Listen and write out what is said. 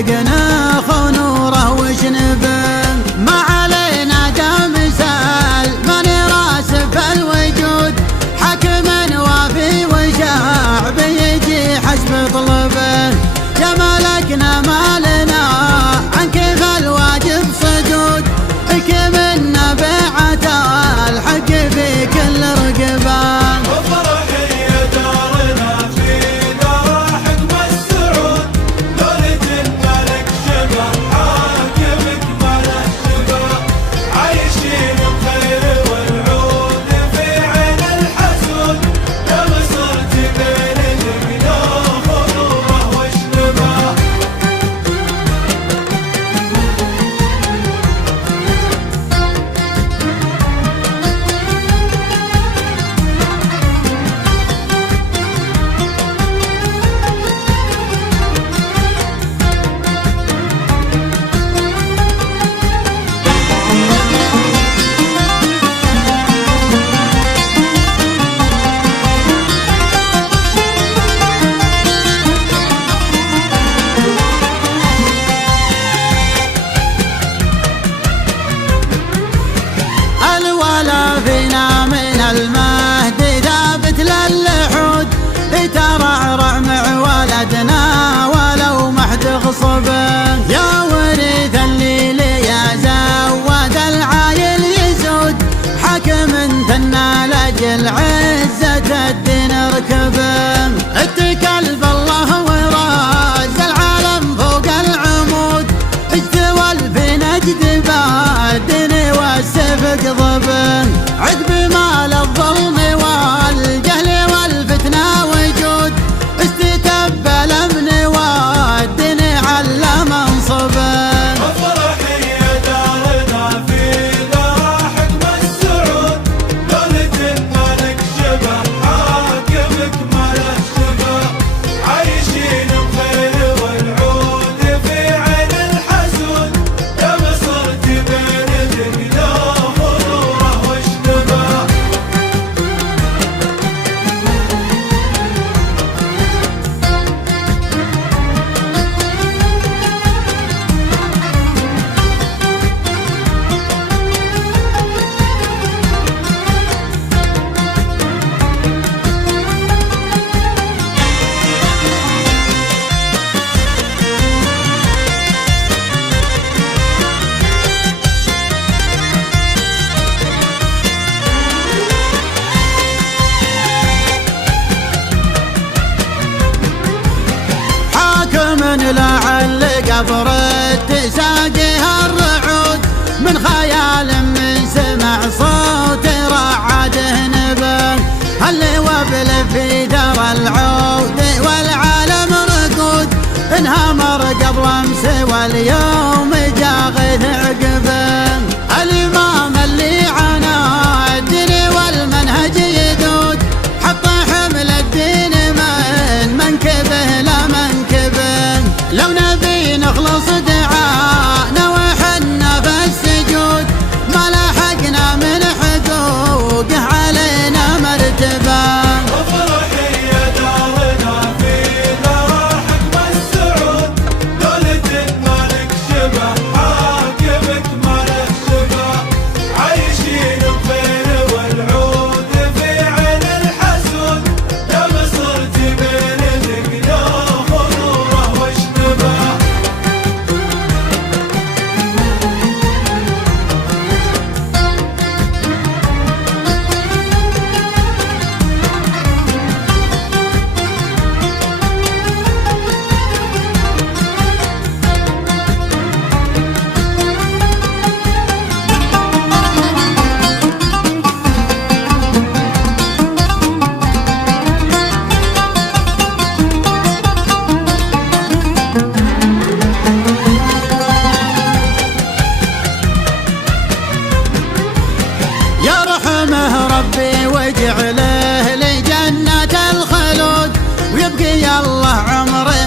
خلقنا خو نوره وش نبن. ما علينا دامسال من راسف الوجود، حكم وافي وشعب يجي حسب طلبه. جمالكنا مالنا عن كيف الواجب صدود، كمنا بيعة الحق في كل رقبان. فينا من المهد ثابت للحود، ترعرع مع ولدنا ولو محد غصبه. يا وريث الليل يا زود العايل يسود، حكم ثنى لاجل عزة الدين اركبه. اتكل بالله وراز العالم فوق العمود، اجتول في نجد بادن والسفق ضبه. عقب مال الظلم والجهل والفتنة وجود، استتب الامن والدين على منصبه. وفرحي يا دارنا في دار حكم السعود، دولة الملك شبه حاكمك ما له شبه. عايشين بخير والعود في عين الحسود، يا مصر تبين لا غروره واشتبه. لعل قبرت تساقيها الرعود، من خيال من سمع صوت رعده نبل. هل وبل في ثرى العود والعالم رقود، انهمر قبل امس واليوم جا غيث عقبه. الامام اللي عنا الدين والمنهج يدود، حط حمل الدين من منكبه لمنكبه. لو نبي نخلص دعانا وحنا بالسجود، ما لحقنا من حقوقه علينا مرتبه. وفرحي يا دارنا في دار حكم السعود، دولة الملك شبه حاكمك ما له شبه. عايشين بخير والعود في عين الحسود، يا مصر تبين لك لا غروره واشتبه. يرحمه ربي واجعله لجنة الخلود، ويبقي الله عمره